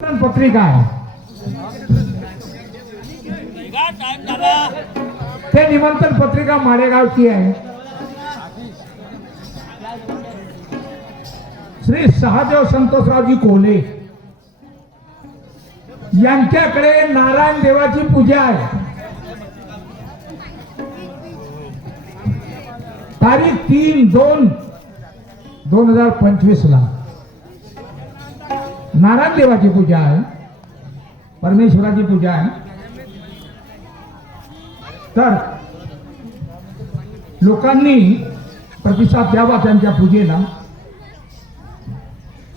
पत्रिका आहे ते निमंत्रण पत्रिका माळेगावची आहे. श्री सहदेव संतोषरावजी कोले यांच्याकडे नारायण देवाची पूजा आहे. तारीख 3/2/2025 ला नारायण देवाची पूजा आहे, परमेश्वराची पूजा आहे. तर लोकांनी प्रतिसाद द्यावा त्यांच्या पूजेला.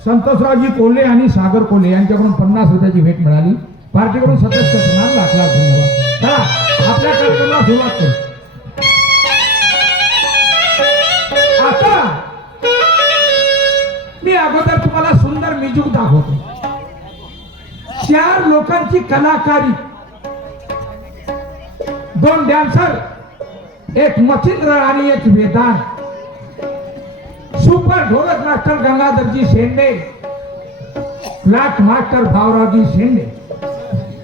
संतोषरावजी कोल्हे आणि सागर कोल्हे यांच्याकडून 50 रुपयाची भेट मिळाली. पार्टीकडून सतत लाख लाख धन्यवाद. चला आपल्या कार्यक्रमाला सुरुवात करू. आता मी अगोदर तुम्हाला सुंदर मिजूक दाखवतो. 4 लोकांची कलाकारी, 2 डॅन्सर, एक मच्छिंद्र आणि एक वेदांत. सुपर ढोलक मास्टर गंगाधरजी शेंडे, फ्लॅट मास्टर भावरावजी शेंडे,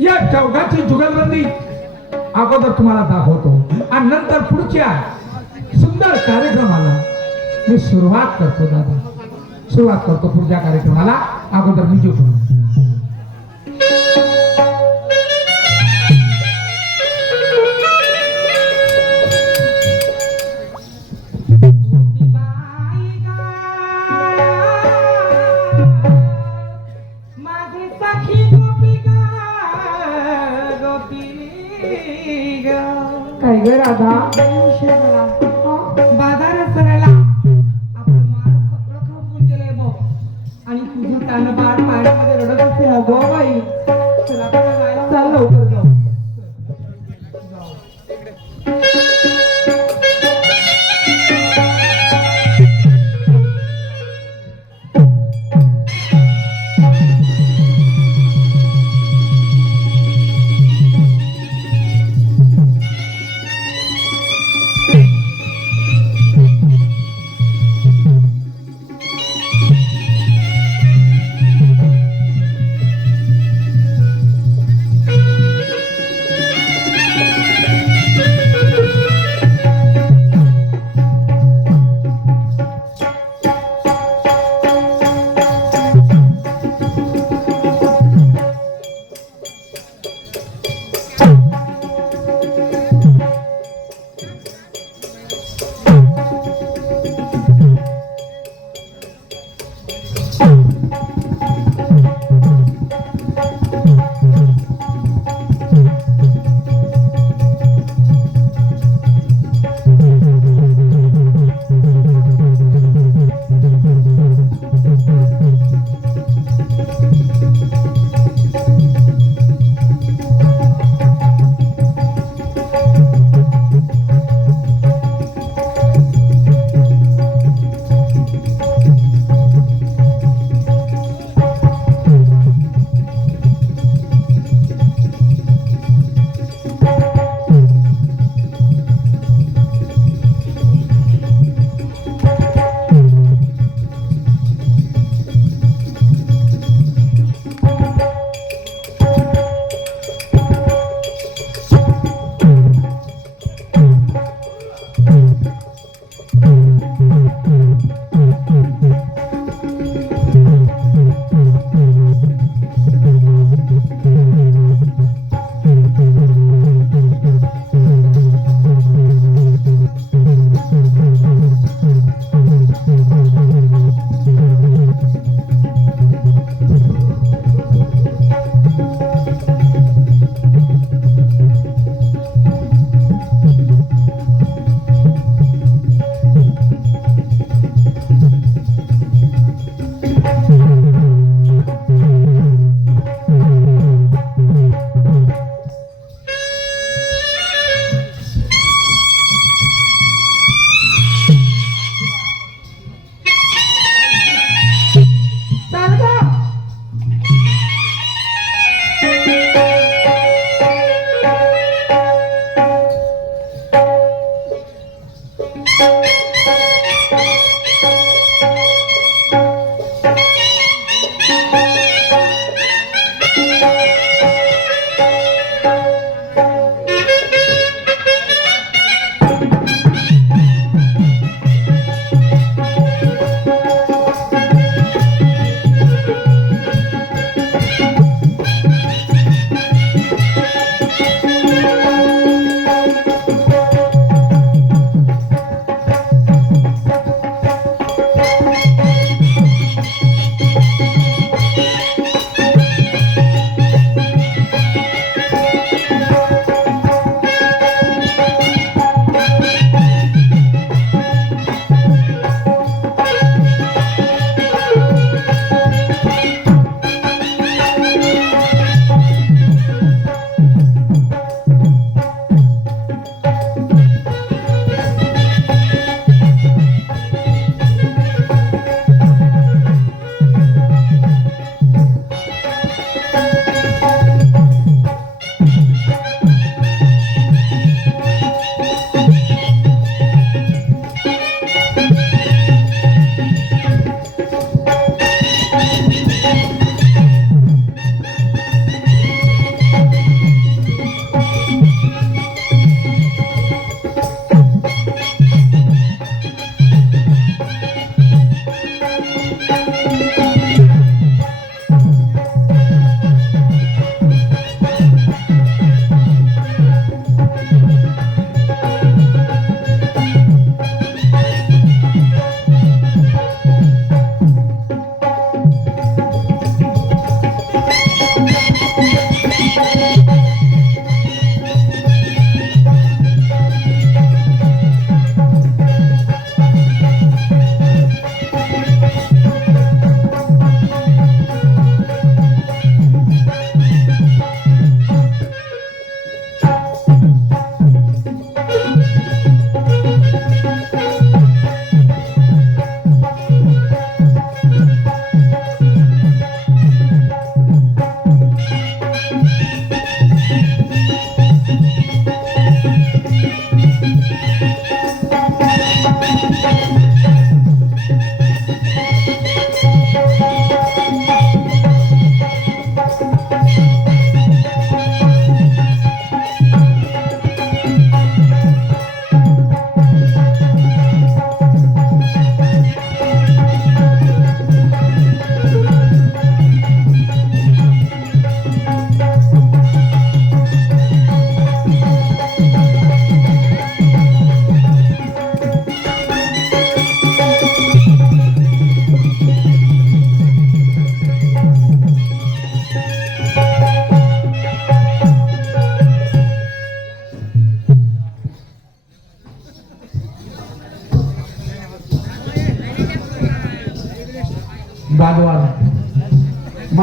या चौघांची जुगलबंदी अगोदर तुम्हाला दाखवतो आणि नंतर पुढच्या सुंदर कार्यक्रमाला मी सुरुवात करतो. दादा सुरुवात करतो पुढच्या कार्यक्रमाला. अगोदर मी जो काय ग राधा बाजारात करायला आपलं मान सगळं खाऊन गेलंय बघ. आणि तुझं त्यानं बाळ पाण्यामध्ये रडत असते. अगो बाई चला आपल्याला जायला चाल लवकर जाऊ.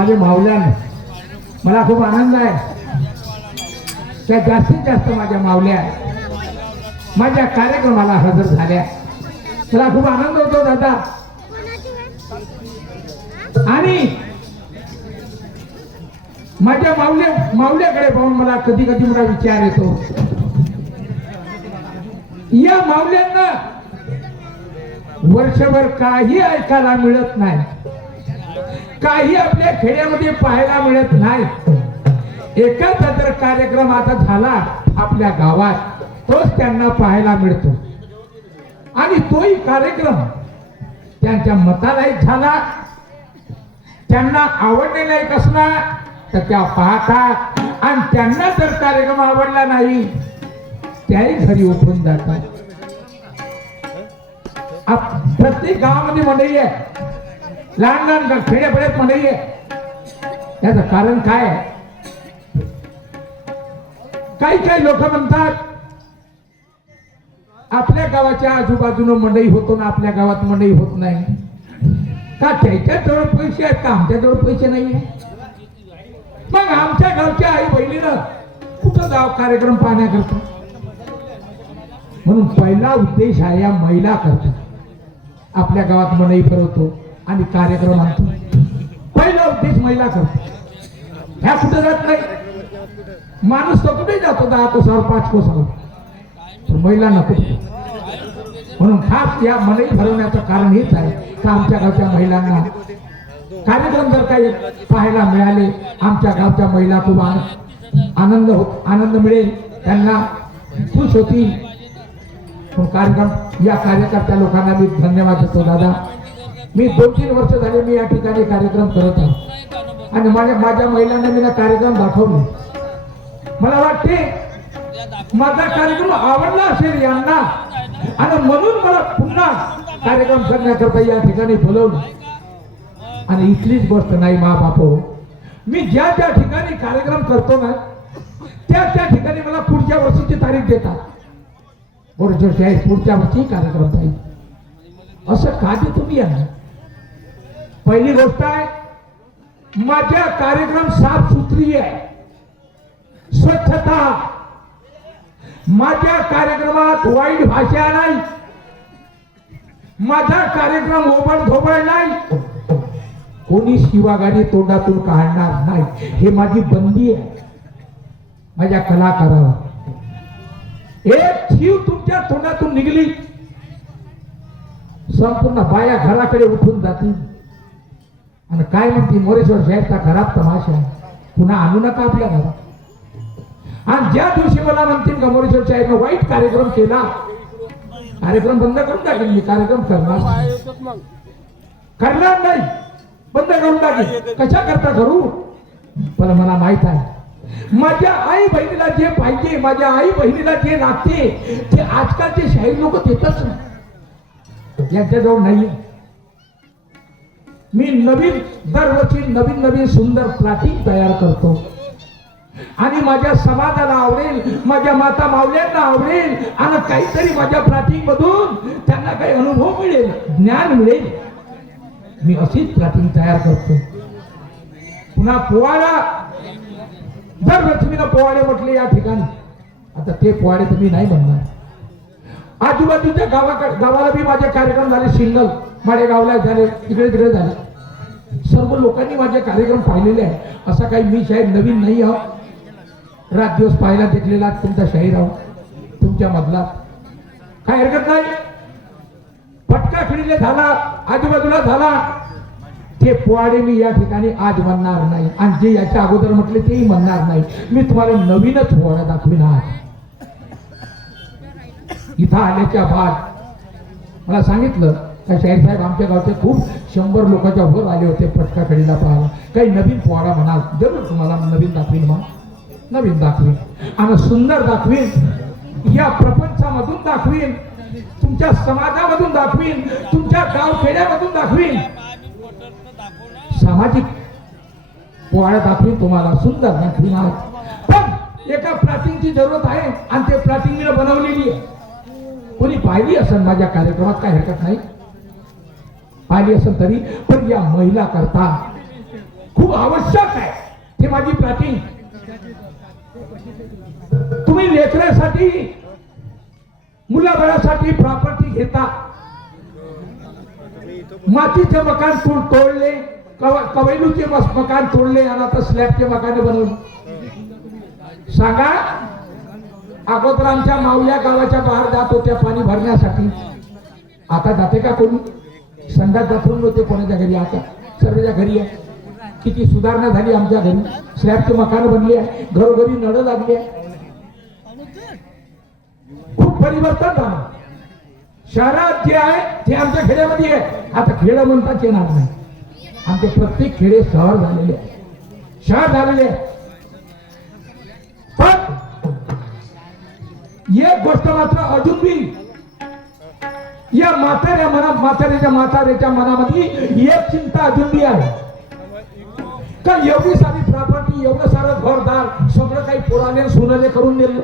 माझे मावल्यानं मला खूप आनंद आहे. त्या जास्तीत जास्त माझ्या मावल्या माझ्या कार्यक्रमाला हजर झाल्या. मला खूप आनंद होतो दादा. आणि माझ्या मावल्याकडे पाहून मला कधी कधी मला विचार येतो, या मावल्यांना वर्षभर काही ऐकायला मिळत नाही, काही आपल्या खेड्यामध्ये पाहायला मिळत नाही. एखादा जर कार्यक्रम आता झाला आपल्या गावात तोच त्यांना पाहायला मिळतो. आणि तोही कार्यक्रम त्यांच्या मतालाही झाला, त्यांना आवडलेला एक असला तर त्या पाहतात. आणि त्यांना जर कार्यक्रम आवडला नाही त्याही घरी उठून जातात. प्रत्येक गावामध्ये मंडळी आहे, लहान लहान खेड्यापाड्यात मंडळी आहे. याचं कारण काय आहे? काही लोक म्हणतात आपल्या गावाच्या आजूबाजूला मंडई होतो ना आपल्या गावात मंडई होत नाही का? त्याच्या जवळ पैसे आहेत का आमच्या जवळ पैसे नाही आहे? मग आमच्या गावच्या आई बहिणीनं कुठं गाव कार्यक्रम पाहण्याकरता? म्हणून पहिला उद्देश आहे या महिला करता. आपल्या गावात मंडई भरवतो आणि कार्यक्रम आणतो. पहिला उद्देश महिला करतो. ह्या कुठं जात नाही. माणूस तो कुठे जातो 10 कोसावर 5 कोसावर, पण महिला नको. म्हणून खास या मंडई भरवण्याचं कारण हेच आहे का आमच्या गावच्या महिलांना कार्यक्रम जर काही पाहायला मिळाले, आमच्या गावच्या महिला खूप आनंद मिळेल, त्यांना खुश होतील. कार्यक्रम या कार्यकर्त्या लोकांना मी धन्यवाद देतो. दादा, मी 2-3 वर्ष झाले मी या ठिकाणी कार्यक्रम करत आहे आणि माझ्या महिलांना मी कार्यक्रम दाखवले. मला वाटते माझा कार्यक्रम आवडला असेल यांना आणि म्हणून मला पुन्हा कार्यक्रम करण्याकरता या ठिकाणी बोलवलं. आणि इथलीच गोष्ट नाही मा बापो, मी ज्या ठिकाणी कार्यक्रम करतो ना त्या ठिकाणी मला पुढच्या वर्षीची तारीख देतात. बरोबर, पुढच्या वर्षी कार्यक्रम पाहिजे असं का ते तुम्ही यांना? पहिली गोष्ट आहे, माझ्या कार्यक्रम साफ सुथरी आहे, स्वच्छता. माझ्या कार्यक्रमात वाईट भाषा नाही, माझा कार्यक्रम ओबड धोबड नाही, कोणी शिवागाडी तोंडातून काढणार नाही. हे माझी बंदी आहे माझ्या कलाकारावर. एक शिव तुमच्या तोंडातून निघली संपूर्ण बाया घराकडे उठून जातील आणि काय म्हणते, मोरेश्वर साहेबचा खराब तमाशा पुन्हा आणू नका आपल्या घरात. आणि ज्या दिवशी मला म्हणतील का मोरेश्वर साहेबनं वाईट कार्यक्रम केला, कार्यक्रम बंद करून टाकेल मी. कार्यक्रम करणार नाही, बंद करून टाकेल. कशा करता करू? पण मला माहित आहे माझ्या आई बहिणीला जे पाहिजे, माझ्या आई बहिणीला जे लागते ते आजकालचे शाहीर लोक देतच नाही, यांच्याजवळ नाहीये. मी दरवर्षी नवीन सुंदर प्लॅटिंग तयार करतो आणि माझ्या समाजाला आवडेल, माझ्या माता मावल्यांना आवडेल आणि काहीतरी माझ्या प्लॅटिंग मधून त्यांना काही अनुभव मिळेल, ज्ञान मिळेल. मी अशीच प्लॅटिंग तयार करतो. पुन्हा पोवाडा, दरवर्षी मी पोवाडे म्हटले या ठिकाणी. आता ते पोवाडे तुम्ही नाही म्हणणार. आजूबाजूच्या गावाला बी माझे कार्यक्रम झाले, सिंगल माडेगावला झाले, तिकडे झाले. सर्व लोकांनी माझे कार्यक्रम पाहिलेले आहे. असा काही मी शाहीर नवीन नाही आहो, रात दिवस पाहायला देखलेला तुमचा शाहीर आहो, तुमच्या मधला. काय हरकत नाही. पटका खिडीले झाला, आजूबाजूला झाला, ते पोवाडे मी या ठिकाणी आज म्हणणार नाही आणि जे याच्या अगोदर म्हटले तेही म्हणणार नाही. मी तुम्हाला नवीनच पोवाडा दाखवीन. आज इथं आल्याच्या बाद मला सांगितलं का शाहीर साहेब आमच्या गावचे खूप 100 लोकांच्या वर आले होते पटका खडीला पाहायला, काही नवीन पोवाडा म्हणाल. जरूर तुम्हाला नवीन दाखवीन, नवीन दाखवीन आणि सुंदर दाखवीन. या प्रपंचामधून दाखवीन, तुमच्या समाजामधून दाखवीन, तुमच्या गाव खेड्यामधून दाखवीन. सामाजिक पोवाडा दाखवीन तुम्हाला, सुंदर दाखवीन. पण एका प्लॅटिंगची जरूरत आहे आणि ते प्लॅटिंग मी बनवलेली आहे. कोणी पाहिली असेल माझ्या कार्यक्रमात, काय हरकत नाही, पाहिली असेल तरी. पण या महिला करता खूप आवश्यक आहे ते माझी प्लॅटिंग. तुम्ही लेकरासाठी मुलाबाळासाठी प्रॉपर्टी घेता, मातीचे मकान तोडले, कवैलूचे मकान तोडले आणि आता स्लॅबचे मकान बनवले. सांगा, अगोदर आमच्या मावल्या गावाच्या बाहेर जात होत्या पाणी भरण्यासाठी, आता जाते का कोणी? संडास बाथरूम होते कोणाच्या घरी, आता सर्वच्या घरी आहे. किती सुधारणा झाली आमच्या घरी, स्लॅबचे मकान बनले आहे, घरोघरी नळ लागले आहे, खूप परिवर्तन झालं. शहरात जे आहे ते आमच्या खेड्यामध्ये आहे. आता खेड म्हणताच येणार नाही, आमचे प्रत्येक खेडे शहर झालेले आहे, शहर झालेले आहे. पण एक गोष्ट मात्र अजून बी या म्हाताऱ्याच्या मनामध्ये एक चिंता अजून बी आहे का एवढी सारी प्रॉपर्टी, एवढं सारं घरदार, सगळं काही पोराने सोनाले करून दिलं.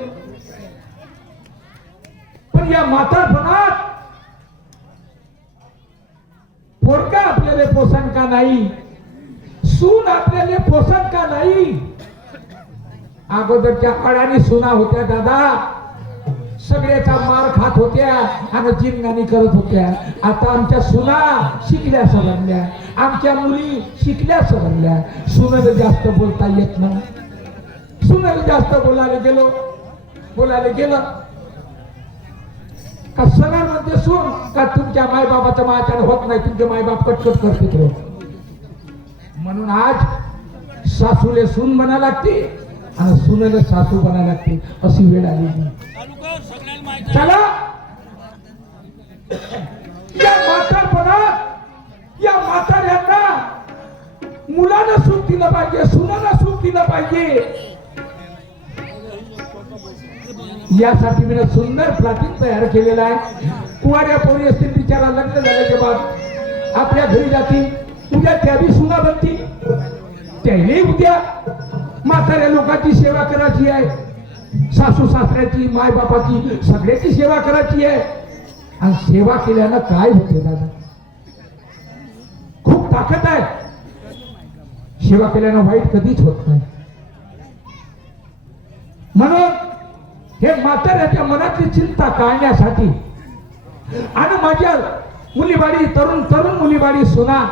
पण या म्हातारपणात पोरगा आपल्याला पोषण का नाही, सून आपल्याला पोषण का नाही. अगोदरच्या अडाणी सुना होत्या दादा, सगळ्याचा मार खात होत्या आणि जिंगाणी करत होत्या. आता आमच्या सुना शिकल्या सवरल्या, आमच्या मुली शिकल्या सवरल्या. सुनेला जास्त बोलता येत नाही, सुनेला जास्त बोलायला गेलं का सगळ्या म्हणते सून का तुमच्या मायबाबाचं माझ्याने होत नाही, तुमचे मायबाप कटकट करते. म्हणून आज सासूले सून बना लागते आणि सुनेला सासू बना लागते, अशी वेळ आलेली. चला, या म्हातारपणात या म्हाताऱ्यांना मुलांना सुख दिलं पाहिजे, सुनांना सुख दिलं पाहिजे. यासाठी मी सुंदर प्लॅटिंग तयार केलेला आहे. कुवाऱ्या पोरी असतील, बिचारा लग्न झाल्याच्या बाद आपल्या घरी जातील, उद्या त्या बी सुना बनतील, त्याही उद्या म्हाताऱ्या लोकांची सेवा करायची आहे, सासू सासऱ्याची, माय बापाची, सगळ्याची सेवा करायची आहे. आणि सेवा केल्यानं काय होते दादा? खूप ताकद आहे. सेवा केल्यानं वाईट कधीच होत नाही. म्हणून हे म्हाताऱ्याच्या मनातली चिंता काढण्यासाठी आणि माझ्या मुलीबाळी, तरुण मुलीबाळी सुना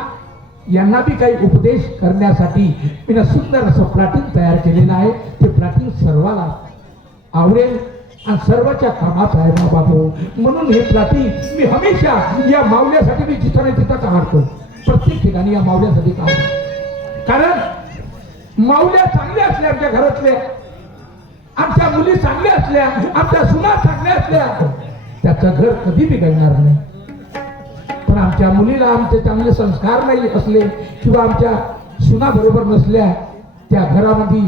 यांना बी काही उपदेश करण्यासाठी मी सुंदर असं प्लॅटिंग तयार केलेलं आहे. ते प्लॅटिंग सर्वाला आवडेल आणि सर्वांच्या कामात आहे ना बाबू. म्हणून हे प्लॅटिंग मी हमेशा या मावल्यासाठी मी जिथं नाही तिथं काढतो, प्रत्येक ठिकाणी या मावल्यासाठी काढतो. कारण मावल्या चांगल्या असल्या, आमच्या घरातल्या आमच्या मुली चांगल्या असल्या, आमच्या सुना चांगल्या असल्या, त्याचं घर कधी बिघडणार नाही. पण आमच्या मुलीला आमचे चांगले संस्कार नाही असले किंवा आमच्या सुना बरोबर नसल्या, त्या घरामध्ये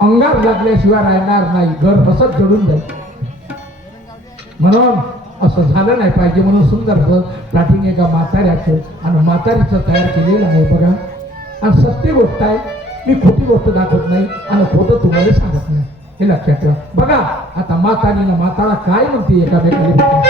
अंगार लागल्याशिवाय राहणार नाही, घर असंच जडून जाईल. म्हणून असं झालं नाही पाहिजे, म्हणून सुंदर प्लॅटिंग एका म्हाताऱ्याचं आणि म्हातारीचं तयार केलेलं आहे बघा. आणि सत्य गोष्ट आहे, मी खोटी गोष्ट दाखवत नाही आणि खोटं तुम्हाला सांगत नाही, हे लक्षात ठेवा. बघा आता म्हातारीनं म्हातारा काय म्हणते एकामेकाला.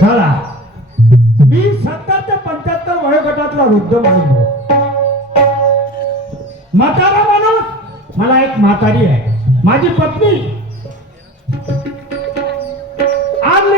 चला, मी 70 ते 75 वयोगटातला वृद्ध माणूस, म्हातारा माणूस. मला एक म्हातारी आहे, माझी पत्नी.